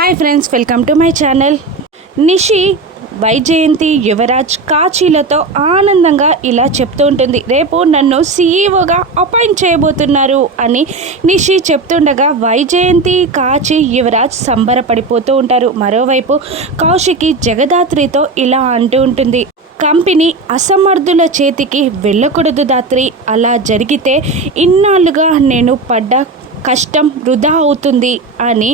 Hi friends, welcome to my channel. Nishi, Vaijayanti, Yuvraj, కాచీలతో ఆనందంగా ఇలా చెప్తూ ఉంటుంది. రేపు నన్ను సీఈఓగా అపాయింట్ చేయబోతున్నారు అని నిషి చెప్తుండగా వైజయంతి, కాచి, యువరాజ్ సంబరపడిపోతూ ఉంటారు. మరోవైపు కౌశికి జగదాత్రితో ఇలా అంటూ ఉంటుంది. కంపెనీ అసమర్థుల చేతికి వెళ్ళకూడదు దాత్రి. అలా జరిగితే ఇన్నాళ్ళుగా నేను పడ్డ కష్టం వృధా అవుతుంది అని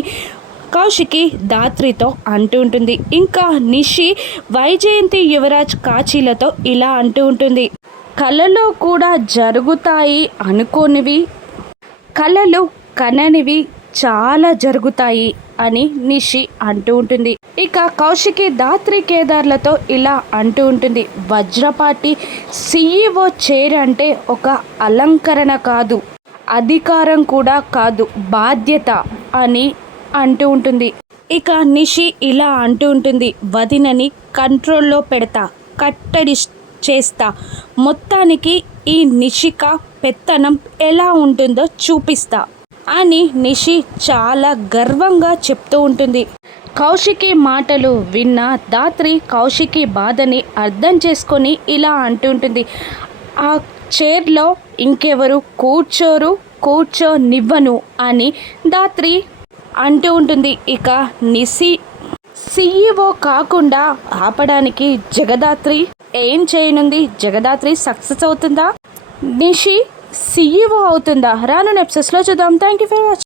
కౌశికి దాత్రితో అంటూ ఉంటుంది. ఇంకా నిషి వైజయంతి, యువరాజ్, కాచీలతో ఇలా అంటూ ఉంటుంది. కళలో కూడా జరుగుతాయి అనుకోనివి, కళలు కననివి చాలా జరుగుతాయి అని నిషి అంటూ ఉంటుంది. ఇక కౌశికి దాత్రి, కేదార్లతో ఇలా అంటూ ఉంటుంది. వజ్రపాటి సీఈఓ చైర్ అంటే ఒక అలంకరణ కాదు, అధికారం కూడా కాదు, బాధ్యత అని అంటూ ఉంటుంది. ఇక నిషి ఇలా అంటూ ఉంటుంది. వదినని కంట్రోల్లో పెడతా, కట్టడి చేస్తా, మొత్తానికి ఈ నిషిక పెత్తనం ఎలా ఉంటుందో చూపిస్తా అని నిషి చాలా గర్వంగా చెప్తూ ఉంటుంది. కౌశికి మాటలు విన్న దాత్రి కౌశికి బాధని అర్థం చేసుకొని ఇలా అంటుంటుంది. ఆ చైర్లో ఇంకెవరు కూర్చోనివ్వను అని దాత్రి అంటూ ఉంటుంది. ఇక నిషి సీఈఓ కాకుండా ఆపడానికి జగదాత్రి ఏం చేయనుంది? జగదాత్రి సక్సెస్ అవుతుందా? నిషి సీఈఓ అవుతుందా? రానున్న ఎపిసోడ్స్లో చూద్దాం. Thank you for watching.